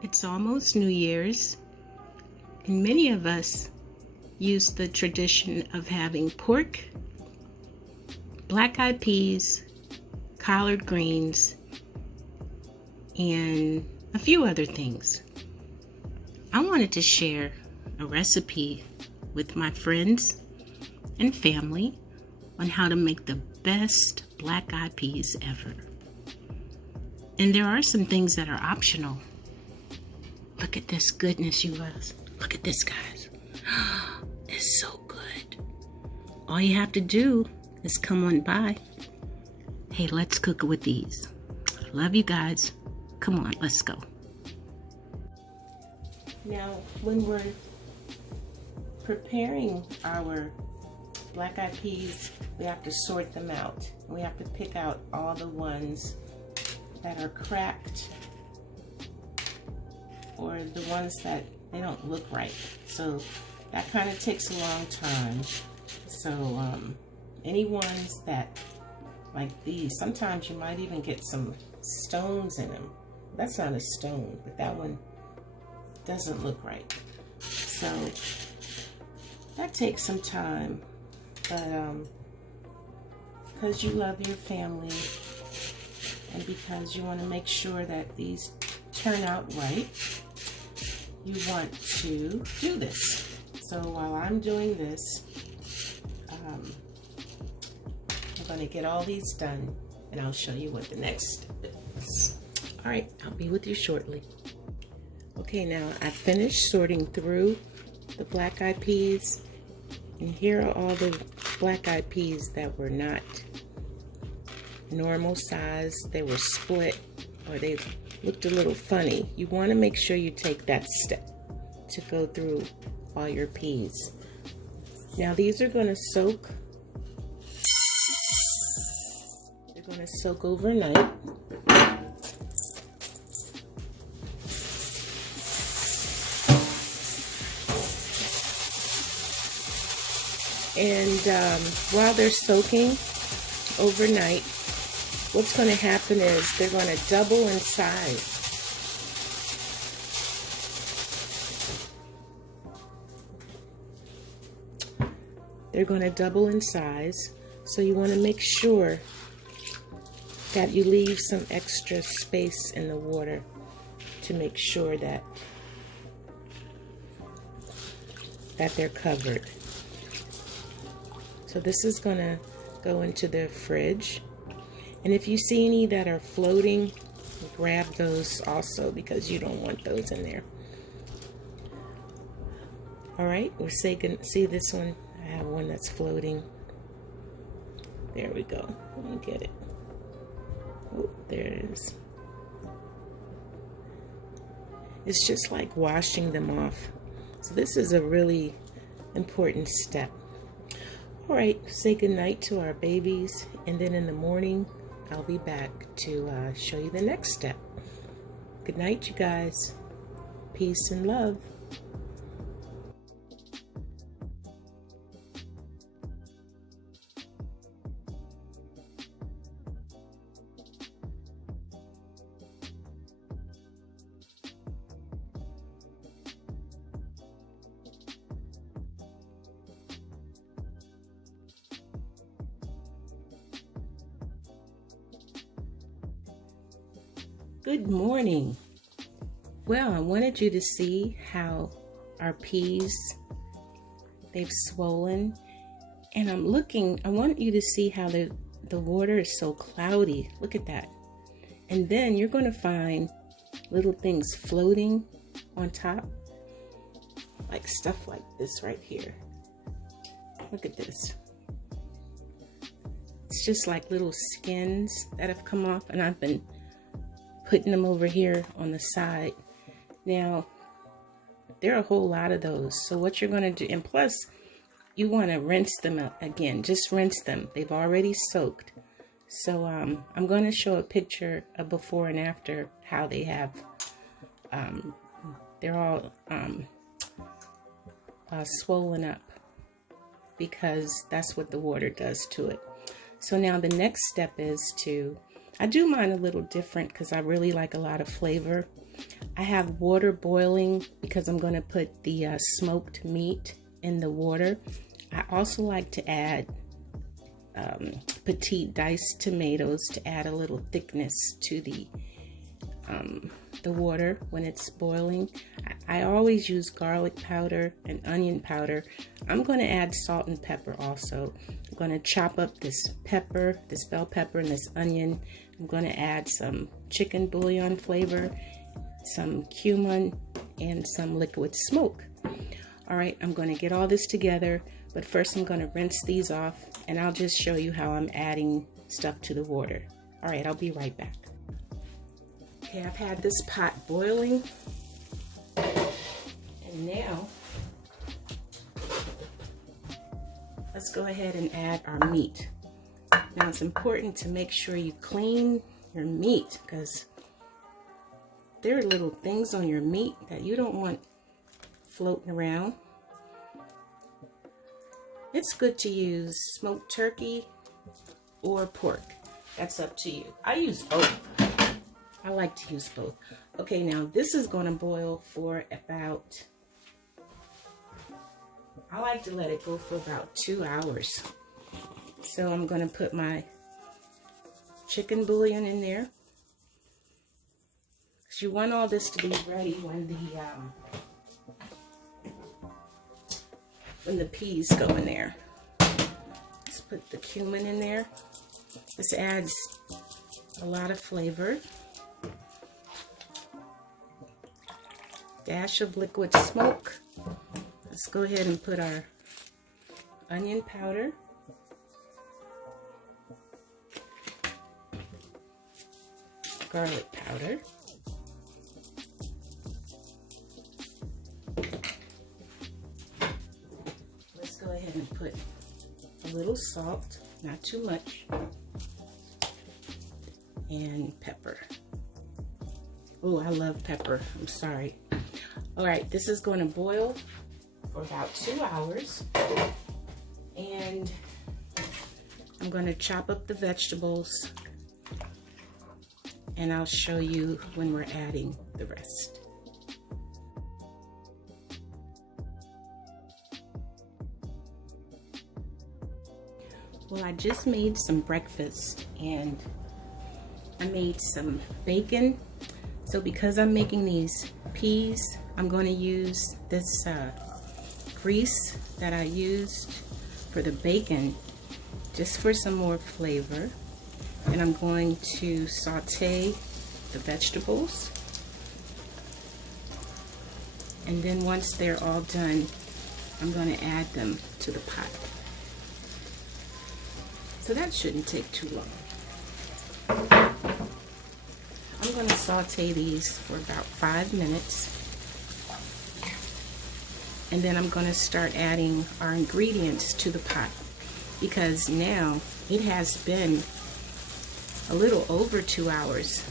It's almost New Year's, and many of us use the tradition of having pork, black-eyed peas, collard greens, and a few other things. I wanted to share a recipe with my friends and family on how to make the best black-eyed peas ever. And there are some things that are optional. Look at this goodness, you guys. Look at this, guys. It's so good. All you have to do is come on by. Hey, let's cook with these. Love you guys. Come on, let's go. Now, when we're preparing our black-eyed peas, we have to sort them out. We have to pick out all the ones that are cracked, or the ones that they don't look right. So that kind of takes a long time. So any ones that, like these, sometimes you might even get some stones in them. That's not a stone, but that one doesn't look right. So that takes some time, but because you love your family and because you want to make sure that these turn out right, you want to do this. So while I'm doing this, I'm going to get all these done and I'll show you what the next step is. All right, I'll be with you shortly. Okay, now I finished sorting through the black-eyed peas, and here are all the black-eyed peas that were not normal size. They were split, or they looked a little funny. You want to make sure you take that step to go through all your peas. Now these are going to soak. They're going to soak overnight. And while they're soaking overnight, what's going to happen is they're going to double in size. They're going to double in size, so you want to make sure that you leave some extra space in the water to make sure that they're covered. So this is going to go into the fridge. And if you see any that are floating, grab those also, because you don't want those in there. All right, we're saying, see this one? I have one that's floating. There we go. Let me get it. Oh, there it is. It's just like washing them off. So this is a really important step. All right, say goodnight to our babies, and then in the morning, I'll be back to show you the next step. Good night, you guys. Peace and love. Good morning. Well, I wanted you to see how our peas, they've swollen, and I want you to see how the water is so cloudy. Look at that. And then you're going to find little things floating on top, like stuff like this right here. Look at this. It's just like little skins that have come off, and I've been putting them over here on the side. Now, there are a whole lot of those. So what you're going to do, and plus you want to rinse them again. Just rinse them. They've already soaked. So I'm going to show a picture of before and after how they have, they're all swollen up, because that's what the water does to it. So now the next step is I do mine a little different because I really like a lot of flavor. I have water boiling because I'm going to put the smoked meat in the water. I also like to add petite diced tomatoes to add a little thickness to the water when it's boiling. I always use garlic powder and onion powder. I'm going to add salt and pepper also. I'm going to chop up this pepper, this bell pepper, and this onion. I'm going to add some chicken bouillon flavor, some cumin, and some liquid smoke. All right, I'm going to get all this together, but first I'm going to rinse these off, and I'll just show you how I'm adding stuff to the water. All right, I'll be right back. Okay, I've had this pot boiling, and now let's go ahead and add our meat. Now it's important to make sure you clean your meat, because there are little things on your meat that you don't want floating around. It's good to use smoked turkey or pork. That's up to you. I use both. I like to use both. Okay, now this is going to boil for about, I like to let it go for about 2 hours. So I'm going to put my chicken bouillon in there. Because you want all this to be ready when the peas go in there. Let's put the cumin in there. This adds a lot of flavor. Dash of liquid smoke. Let's go ahead and put our onion powder. Garlic powder. Let's go ahead and put a little salt, not too much, and pepper. Oh, I love pepper. I'm sorry. All right, this is going to boil for about 2 hours, and I'm going to chop up the vegetables, and I'll show you when we're adding the rest. Well, I just made some breakfast, and I made some bacon. So because I'm making these peas, I'm going to use this grease that I used for the bacon just for some more flavor. And I'm going to saute the vegetables. And then once they're all done, I'm going to add them to the pot. So that shouldn't take too long. I'm going to saute these for about 5 minutes. And then I'm going to start adding our ingredients to the pot, because now it has been a little over 2 hours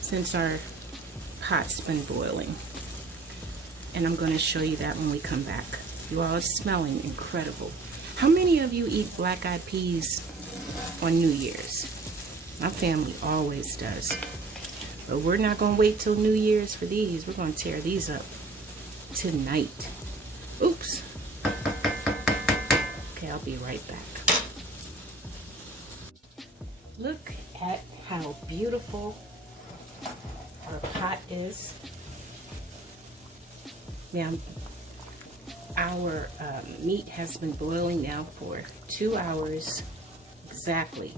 since our pot's been boiling. And I'm going to show you that when we come back. You all are smelling incredible. How many of you eat black-eyed peas on New Year's? My family always does. But we're not going to wait till New Year's for these. We're going to tear these up tonight. Oops. Okay, I'll be right back. Look at how beautiful our pot is. Now, our meat has been boiling now for 2 hours exactly.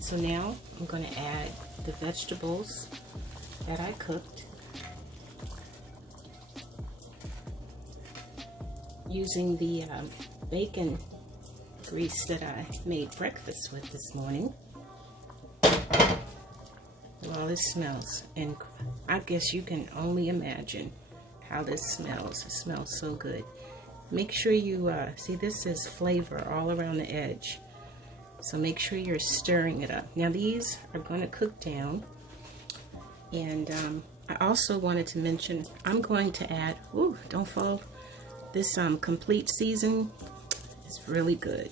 So now I'm going to add the vegetables that I cooked using the bacon grease that I made breakfast with this morning. Well, it smells, and I guess you can only imagine how this smells. It smells so good. Make sure you, see this is flavor all around the edge. So make sure you're stirring it up. Now these are going to cook down. And I also wanted to mention, I'm going to add, ooh, don't fall, this complete season is really good.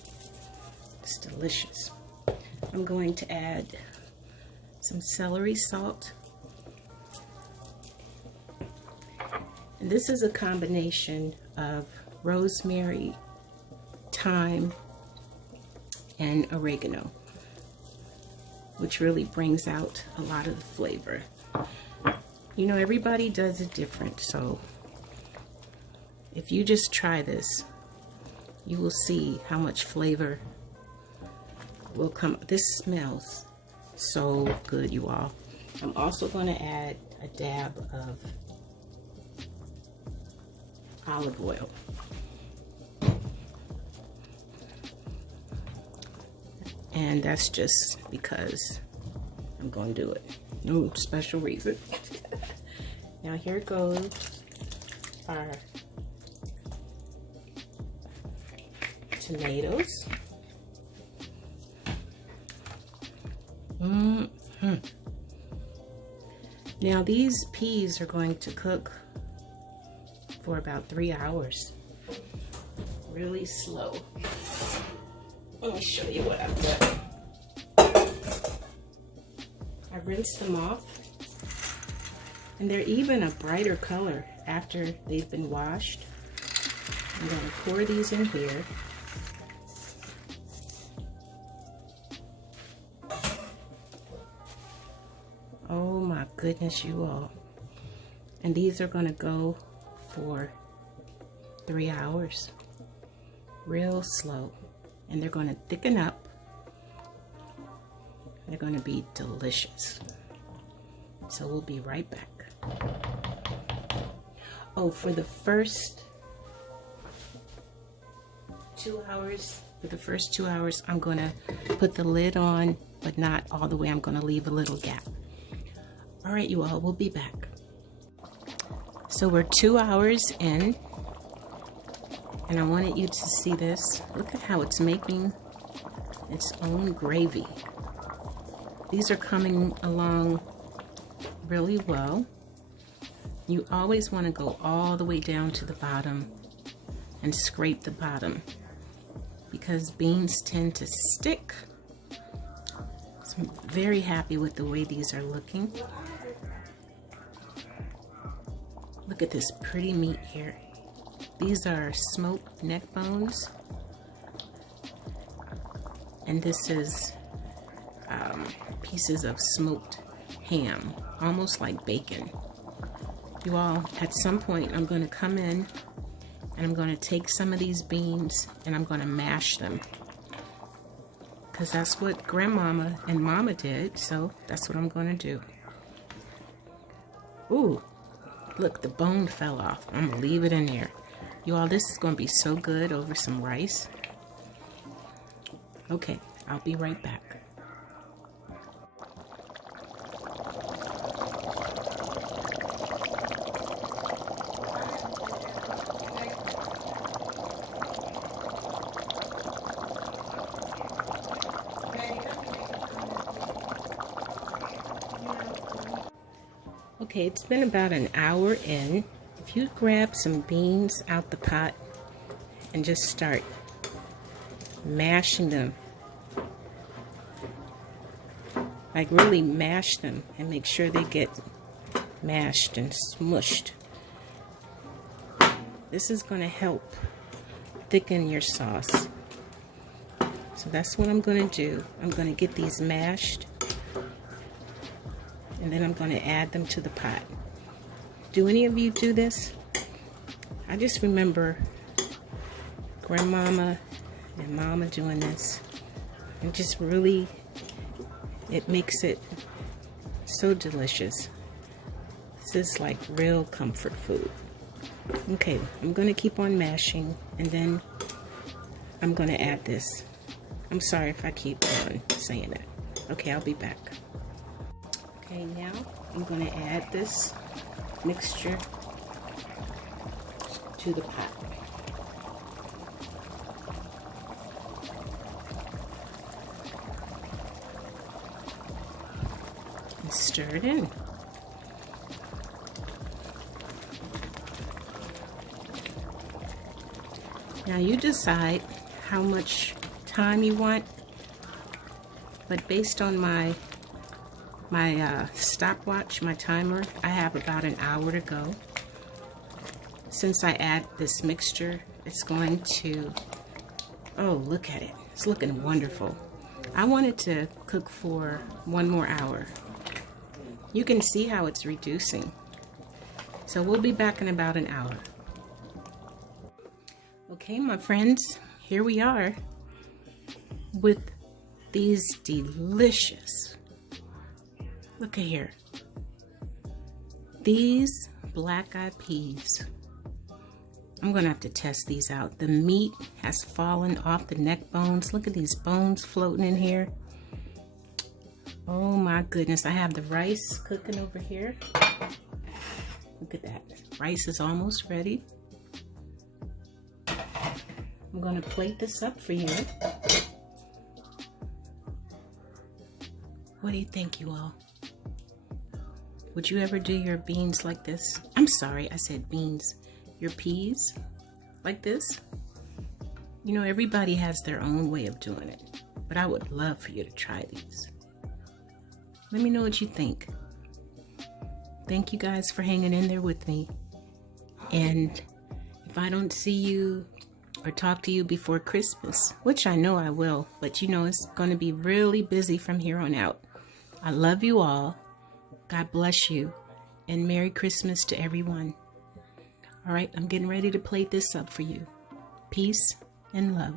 It's delicious. I'm going to add some celery salt. And this is a combination of rosemary, thyme, and oregano, which really brings out a lot of the flavor. You know, everybody does it different, so if you just try this, you will see how much flavor will come. This smells so good, you all. I'm also going to add a dab of olive oil. And that's just because I'm going to do it. No special reason. Now here goes our tomatoes. Now these peas are going to cook for about 3 hours. Really slow. Let me show you what I've done. I rinsed them off, and they're even a brighter color after they've been washed. I'm going to pour these in here. Oh my goodness, you all. And these are going to go for 3 hours. Real slow. And they're going to thicken up. They're going to be delicious. So we'll be right back. Oh, for the first 2 hours, I'm going to put the lid on, but not all the way. I'm going to leave a little gap. All right, you all, we'll be back. So we're 2 hours in, and I wanted you to see this. Look at how it's making its own gravy. These are coming along really well. You always want to go all the way down to the bottom and scrape the bottom, because beans tend to stick. So I'm very happy with the way these are looking. Look at this pretty meat here. These are smoked neck bones, and this is pieces of smoked ham, almost like bacon. You all, at some point I'm going to come in and I'm going to take some of these beans and I'm going to mash them, because that's what grandmama and mama did, so that's what I'm going to do. Ooh, look, the bone fell off. I'm going to leave it in there. You all, this is going to be so good over some rice. Okay, I'll be right back. Okay, it's been about an hour in. If you grab some beans out the pot and just start mashing them, like really mash them and make sure they get mashed and smushed. This is going to help thicken your sauce. So that's what I'm going to do. I'm going to get these mashed, and then I'm going to add them to the pot. Do any of you do this? I just remember grandmama and mama doing this, and just really, it makes it so delicious. This is like real comfort food. Okay, I'm going to keep on mashing, and then I'm going to add this. I'm sorry if I keep on saying that. Okay, I'll be back. Okay, now I'm going to add this mixture to the pot. And stir it in. Now you decide how much time you want, but based on my stopwatch, my timer, I have about an hour to go. Since I add this mixture, it's going to, oh, look at it. It's looking wonderful. I want it to cook for 1 more hour. You can see how it's reducing. So we'll be back in about an hour. Okay, my friends, here we are with these delicious, look at here, these black-eyed peas. I'm gonna have to test these out. The meat has fallen off the neck bones. Look at these bones floating in here. Oh my goodness, I have the rice cooking over here. Look at that, rice is almost ready. I'm gonna plate this up for you. What do you think, you all? Would you ever do your beans like this? I'm sorry, I said beans. Your peas like this? You know, everybody has their own way of doing it, but I would love for you to try these. Let me know what you think. Thank you guys for hanging in there with me. And if I don't see you or talk to you before Christmas, which I know I will, but you know it's going to be really busy from here on out. I love you all. God bless you. And Merry Christmas to everyone. All right, I'm getting ready to plate this up for you. Peace and love.